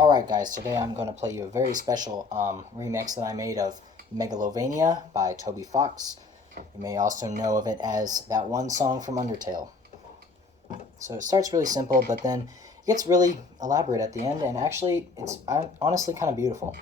Alright guys, today I'm going to play you a very special remix that I made of Megalovania by Toby Fox. You may also know of it as that one song from Undertale. So it starts really simple, but then it gets really elaborate at the end, and actually it's honestly kind of beautiful.